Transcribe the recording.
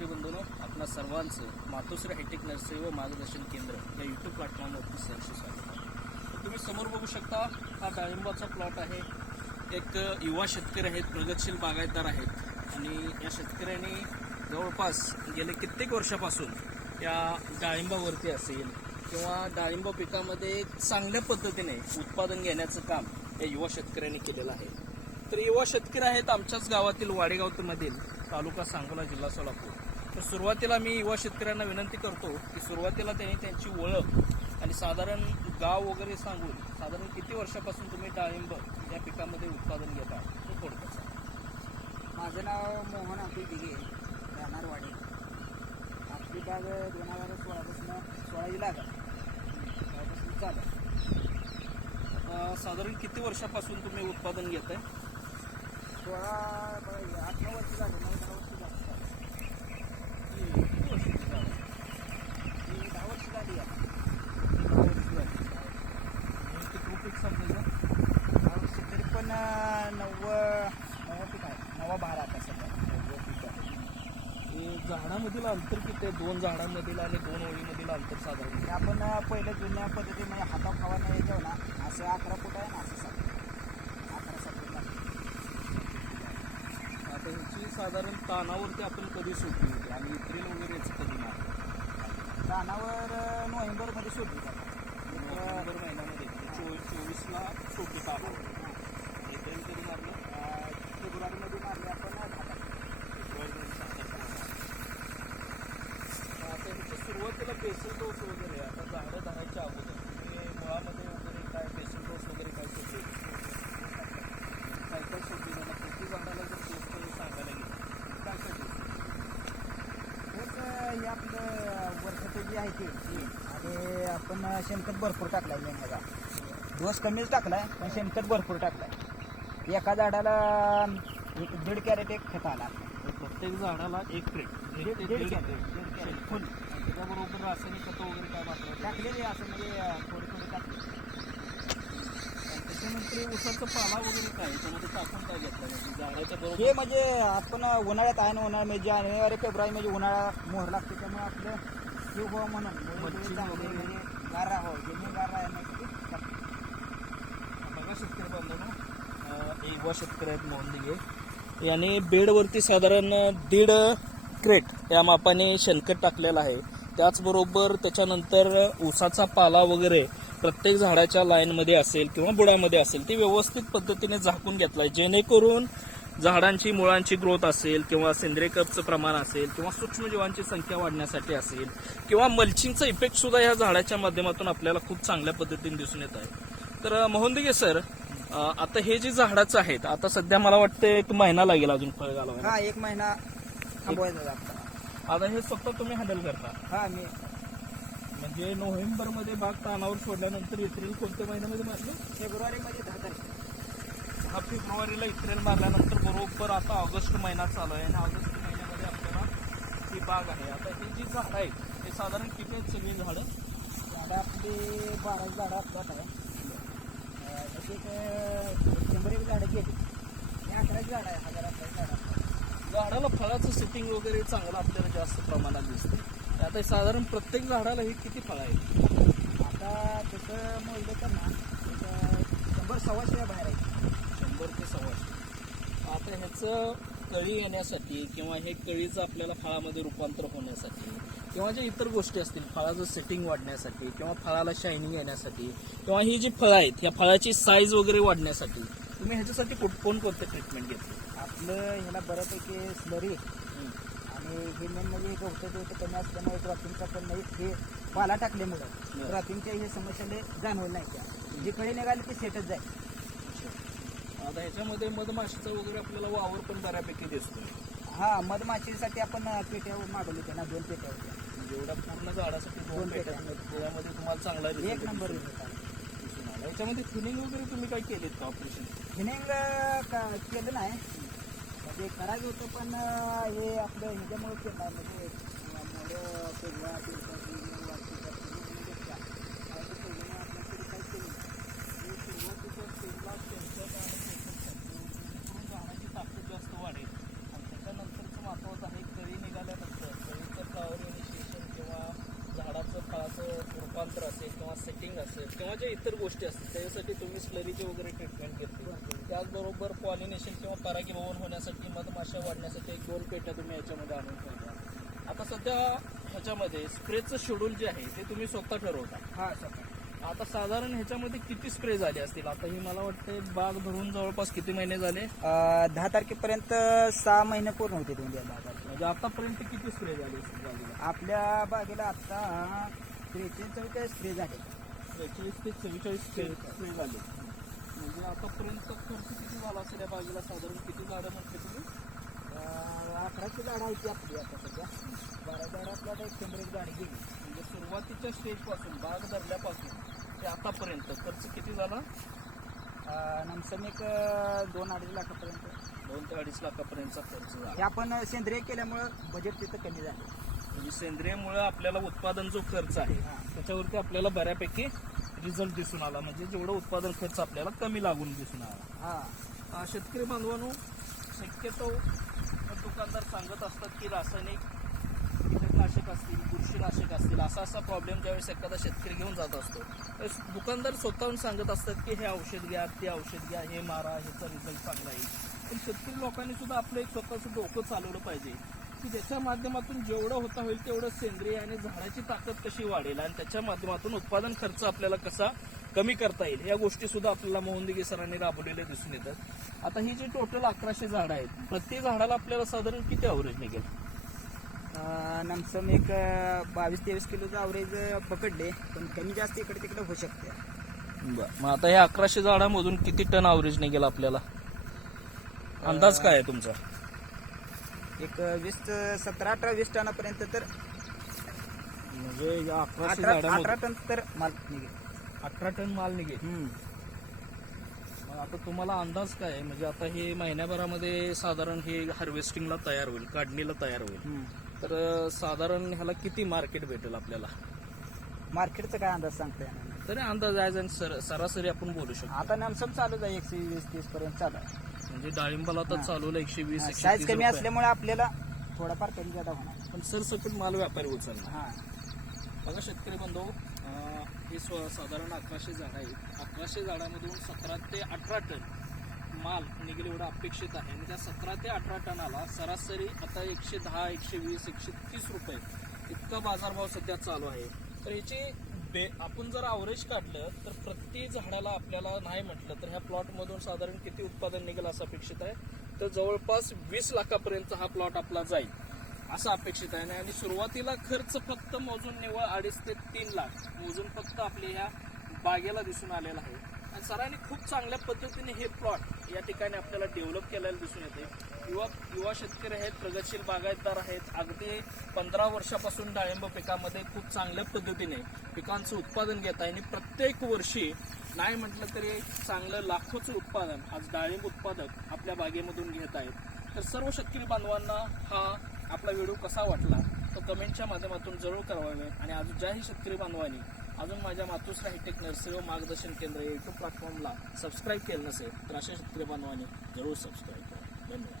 शेतकरी बंधूंनो आपणा सर्वांचं मातोश्री हायटेक नर्सरी व मार्गदर्शन केंद्र या यूट्यूब प्लॅटफॉर्मवरती सहर्ष स्वागत आहे. तुम्ही समोर बघू शकता हा डाळिंबाचा प्लॉट आहे. एक युवा शेतकरी आहेत प्रगतशील बागायतदार आहेत. आणि या शेतकऱ्यांनी जवळपास गेले कित्येक वर्षापासून या डाळिंबावरती असेल किंवा डाळिंब पिकामध्ये चांगल्या पद्धतीने उत्पादन घेण्याचं काम या युवा शेतकऱ्यांनी केलेलं आहे. तर युवा शेतकरी आहेत आमच्याच गावातील वाडेगावमधील तालुका सांगोला जिल्हा सोलापूर. तर सुरुवातीला मी युवा शेतकऱ्यांना विनंती करतो की सुरुवातीला त्यांनी त्यांची ओळख आणि साधारण गाव वगैरे सांगून साधारण किती वर्षापासून तुम्ही डाळिंब या पिकामध्ये उत्पादन घेता हे थोडक्यात सांगा. माझं नाव मोहन अतुल दिघे राहणार वाडी आपली बाग दोन हजार सोळापासून सोळावी लागत तेव्हापासून चालू साधारण किती वर्षापासून तुम्ही उत्पादन घेताय? सोळा बघा, आठ नऊ वर्ष झाले. नऊ दहा वर्ष झाले चालू. किती वर्ष झालं? ही दहा वर्ष झाली आता. दहा वर्ष झाली. आणि किती रुपये संपलं? दहा वर्ष तरी पण अं, नव्व नव्वद पीक आहे नवा बारा आता सध्या नव्वद पीक आहे. हे झाडामधील अंतर किती आहे दोन झाडांमधील आणि दोन ओळीमधील अंतर साधारण हे आपण पहिल्या पहिलं जुन्या पद्धतीने हाता खावा नाही येतो ना असं अकरा फूट आहे ना असं सात अकरा सात फूट आता ह्याची साधारण तानावरती आपण कधी सुटली होती आणि एप्रिल वगैरे कधी मारतो रानावर नोव्हेंबरमध्ये सोडली जातात नोव्हेंबर महिन्यामध्ये चोवीस चोवीसला सोडली तानावर एप्रिल कधी मारलं अं, फेब्रुवारीमध्ये मारले आपण दहा तारखेला. फेब्रुवारीमध्ये सहा तारखेला मारलं. आता ह्याची सुरुवातीला बेसल डोस वगैरे आता झाडं धरायच्या अगोदर तुम्ही मुळामध्ये वगैरे काय बेसल डोस वगैरे काय सोडले काय काय सोडली मला प्रति झाडाला जर डोस तुम्ही सांगायला गेलं काय काय डोस हेच हे आपलं वर्षाचं जे आहे ते. आणि आपण शेणखत भरपूर टाकलाय मेंढ्याला डोस कमीच टाकलाय पण शेणखत भरपूर टाकलाय. एका झाडाला एक दीड कॅरेट एक खत आला. प्रत्येक झाडाला एक क्रेट दीड कॅरेट. फुल. त्याच्याबरोबर रासायनिक खतं वगैरे काय वापरतात टाकलेले असं म्हणजे थोडे थोडे टाकले. त्याच्यानंतर उसाचं पाला वगैरे काय त्यामध्ये टाकून काय घेतलं म्हणजे हे म्हणजे आपण उन्हाळ्यात आहे ना उन्हाळ्यात म्हणजे जानेवारी फेब्रुवारी म्हणजे उन्हाळा मोहर लागते त्यामुळे आपलं जीव म्हणून मच्छी म्हणजे म्हणजे गारा हो जमीन गारा आहे बघा शेतकरी बांधवांनो अं, हे शेतकरी आहेत मोहन दिघे याने बेडवरती साधारण दीड क्रेट या मापाने शेणखत टाकलेलं आहे. त्याचबरोबर त्याच्यानंतर ऊसाचा पाला वगैरे प्रत्येक झाडाच्या लाईनमध्ये असेल किंवा बुडामध्ये असेल ते व्यवस्थित पद्धतीने झाकून घेतलाय. जेणेकरून झाडांची मुळांची ग्रोथ असेल किंवा सेंद्रिय खतचं प्रमाण असेल किंवा सूक्ष्मजीवांची संख्या वाढण्यासाठी असेल किंवा मल्चिंगचा इफेक्ट सुद्धा या झाडाच्या माध्यमातून आपल्याला खूप चांगल्या पद्धतीने दिसून येत आहे. तर मोहन दिघे सर आता हे जे झाडाचं आहेत आता सध्या मला वाटतं एक महिना लागेल अजून फळ घालवायला. हा एक महिना आता. हे स्वतः तुम्ही हँडल करता. हा मी म्हणजे नोव्हेंबरमध्ये बाग तानावर सोडल्यानंतर एप्रिल कोणत्या महिन्यामध्ये मारलं? फेब्रुवारीमध्ये दहा तारीख हा फेब्रुवारीला एप्रिल मारल्यानंतर बरोबर आता ऑगस्ट महिना चालू आहे. आणि ऑगस्ट महिन्यामध्ये आपल्याला ही बाग आहे. आता ही जी झाडं आहेत हे साधारण किती आहेत सगळी झाडं? झाडं आपली बारा झाडं आपल्यात आहे. शंभर एक झाडं गेली हे अकराची झाडं आहे हजार अकरा झाडं. झाडाला फळाचं सेटिंग वगैरे चांगलं आपल्याला जास्त प्रमाणात दिसते आता साधारण प्रत्येक झाडाला हे किती फळं आहेत? आता तसं मोजलं तर ना शंभर सव्वाशे बाहेर आहे शंभर ते सव्वाशे. आता ह्याचं कळी येण्यासाठी किंवा हे कळीचं आपल्याला फळामध्ये रूपांतर होण्यासाठी किंवा ज्या इतर गोष्टी असतील फळाचं सेटिंग वाढण्यासाठी किंवा फळाला शायनिंग येण्यासाठी किंवा ही जी फळं आहेत ह्या फळाची साईज वगैरे वाढण्यासाठी तुम्ही ह्याच्यासाठी कुठ कोणकोणते ट्रीटमेंट घेतली? आपलं ह्याला बऱ्यापैकी स्लरी आणि हे मेन म्हणजे गवतं गवतं कमी असल्यामुळे ड्रॉपिंगचा पण नाही हे पाला टाकल्यामुळं. ड्रॉपिंगच्या हे समस्याले जाणवलं नाही त्या. जी कळी निघाली ती सेटच जाईल. आता ह्याच्यामध्ये मधमाशीचा वगैरे आपल्याला वावर पण बऱ्यापैकी दिसतोय. हा मधमाशीसाठी आपण पेट्या मागवली होत्या ना दोन पेट्या होत्या म्हणजे एवढ्या पूर्ण झाडासाठी दोन दोन पेट्या पेट्या. आहेत. त्याच्यामध्ये तुम्हाला चांगला result एक नंबर दिसून- आला. याच्यामध्ये थिनिंग वगैरे तुम्ही काय केलेत का ऑपरेशन फिनिंग केलं नाही. म्हणजे करायचं होतं पण अं, हे आपलं ह्याच्यामुळे केलं म्हणजे मुलं दिवस वाढतीच्या पेगवा आपल्या तरी काही केलं नाही. हे सुरुवातीचं तेलला शेणखत आणि शेणखत जेणेकरून झाडाची ताकद जास्त वाढेल आणि त्याच्यानंतरचं महत्त्वाचं आहे कळी निघाल्यानंतर असेल किंवा सेटिंग असेल किंवा जे इतर गोष्टी असतील त्याच्यासाठी तुम्ही स्लरीची वगैरे ट्रीटमेंट घेतली. त्याचबरोबर पॉलिनेशन किंवा परागीभवन होण्यासाठी मधमाशा वाढण्यासाठी एक दोन पेट्या तुम्ही याच्यामध्ये आणून ठेवल्या. आता सध्या ह्याच्यामध्ये स्प्रेचं शेड्यूल जे आहे ते तुम्ही स्वतः ठरवता. हा सर आता साधारण ह्याच्यामध्ये किती स्प्रे झाले असतील? आता ही मला वाटते बाग धरून जवळपास किती महिने झाले? दहा तारखेपर्यंत सहा महिने पूर्ण होते दहा तारखे म्हणजे आतापर्यंत किती स्प्रे झाले आपल्या बागेला आता त्रेचाळीस स्प्रे झाले त्रेचाळीस ते चव्वेचाळीस स्प्रे झाले. म्हणजे आतापर्यंत खर्च किती झाला असेल या बागेला साधारण किती झाडं म्हटले तुम्ही? अं, अकराशे झाडं आहेत आपली आता सध्या. बारा झाडातला आता एक शंभर एक झाडं गेली. म्हणजे सुरुवातीच्या स्टेजपासून बाग धरल्यापासून ते आतापर्यंत खर्च किती झाला? नमसम एक दोन अडीच लाखापर्यंत. दोन ते अडीच लाखापर्यंतचा खर्च झाला. आपण सेंद्रिय केल्यामुळं बजेट तिथं कमी झालं. म्हणजे सेंद्रियमुळे आपल्याला उत्पादन जो खर्च आहे त्याच्यावरती आपल्याला बऱ्यापैकी रिझल्ट दिसून आला. म्हणजे जेवढं उत्पादन खर्च आपल्याला कमी लागून दिसून आला. हा. शेतकरी बांधवांनो शक्यतो दुकानदार सांगत असतात की रासायनिक कीटकनाशक असतील बुरशीनाशक असतील असा असा प्रॉब्लेम ज्यावेळेस एखादा शेतकरी घेऊन जात असतो तर दुकानदार स्वतःहून सांगत असतात की हे औषध घ्या ते औषध घ्या हे मारा ह्याचा रिझल्ट चांगला येईल. पण शेतकरी लोकांनी सुद्धा आपलं एक स्वतःचं डोकं चालवलं पाहिजे. की ज्याच्या माध्यमातून जेवढं होता होईल तेवढं सेंद्रिय आणि झाडाची ताकद कशी वाढेल आणि त्याच्या माध्यमातून उत्पादन खर्च आपल्याला कसा कमी करता येईल या गोष्टी सुद्धा आपल्याला मोहनदिगे सरांनी राबवलेल्या दिसून येतात. आता ही जी टोटल अकराशे झाडं आहेत प्रत्येक झाडाला आपल्याला साधारण किती अवरेज निघेल? नमसम एक बावीस तेवीस किलोचं अवरेज पकडले पण कमी जास्त इकडे तिकडे होऊ शकते. मग आता या अकराशे झाडामधून किती टन अवरेज निघेल आपल्याला? अंदाज काय आहे तुमचा? एक वीस सतरा अठरा वीस टनापर्यंत तर म्हणजे या अकराशे अठरा टन तर माल निघेल. अठरा टन माल निघेल. मग आता तुम्हाला अंदाज काय आहे? म्हणजे आता हे महिन्याभरामध्ये साधारण हे हार्वेस्टिंगला तयार होईल काढणीला तयार होईल. तर अं, साधारण ह्याला किती मार्केट भेटेल आपल्याला? मार्केटचा काय अंदाज सांगता येणार नाही. तरी अंदाज आहे आणि सर सरासरी आपण बोलू शकतो. आता नमसम चालूच आहे एकशे वीस तीस पर्यंत चालू आहे. म्हणजे डाळिंबाला तर हा. चालवलं एकशे वीस एकशे साईज तीस कमी रुपये. असल्यामुळे आपल्याला थोडाफार कमी जादा होणार. पण सरसकट माल व्यापारी उचलणार. हा. बघा शेतकरी बंधू अं, हे स्व साधारण अकराशे झाडं आहेत. अकराशे झाडामधून सतरा ते अठरा टन माल निघेल एवढं अपेक्षित आहे. आणि त्या सतरा ते अठरा टनाला सरासरी आता एकशे दहा एकशे वीस एकशे तीस रुपये इतका बाजारभाव सध्या चालू आहे. तर याची बे आपण जर अवरेज काढलं तर प्रत्येक झाडाला आपल्याला नाही म्हटलं तर ह्या प्लॉटमधून साधारण किती उत्पादन निघेल असं अपेक्षित आहे? तर जवळपास वीस लाखापर्यंत हा प्लॉट आपला जाईल असं अपेक्षित आहे. आणि सुरुवातीला खर्च फक्त मोजून निव्वळ अडीच ते तीन लाख मोजून फक्त आपल्या ह्या बागेला दिसून आलेला आहे. आणि सरांनी खूप चांगल्या पद्धतीने हे प्लॉट या ठिकाणी आपल्याला डेव्हलप केलेलं दिसून येते. युवा युवा शेतकरी आहेत प्रगतशील बागायतदार आहेत. अगदी पंधरा वर्षापासून डाळिंब पिकामध्ये खूप चांगल्या पद्धतीने पिकांचं उत्पादन घेत आहे. आणि प्रत्येक वर्षी नाही म्हटलं तरी चांगलं लाखोचं उत्पादन आज डाळिंब उत्पादक आपल्या बागेमधून घेत आहेत. तर सर्व शेतकरी बांधवांना हा आपला व्हिडिओ कसा वाटला तो कमेंटच्या माध्यमातून जरूर करावावे आणि आज ज्याही शेतकरी बांधवांनी अजून माझ्या मातोश्री हायटेक नर्सरी व मार्गदर्शन केंद्र या युट्यूब प्लॅटफॉर्मला सबस्क्राईब केलं नसेल तर अशा शेतकरी बांधवांनी जरूर सबस्क्राईब करा. धन्यवाद.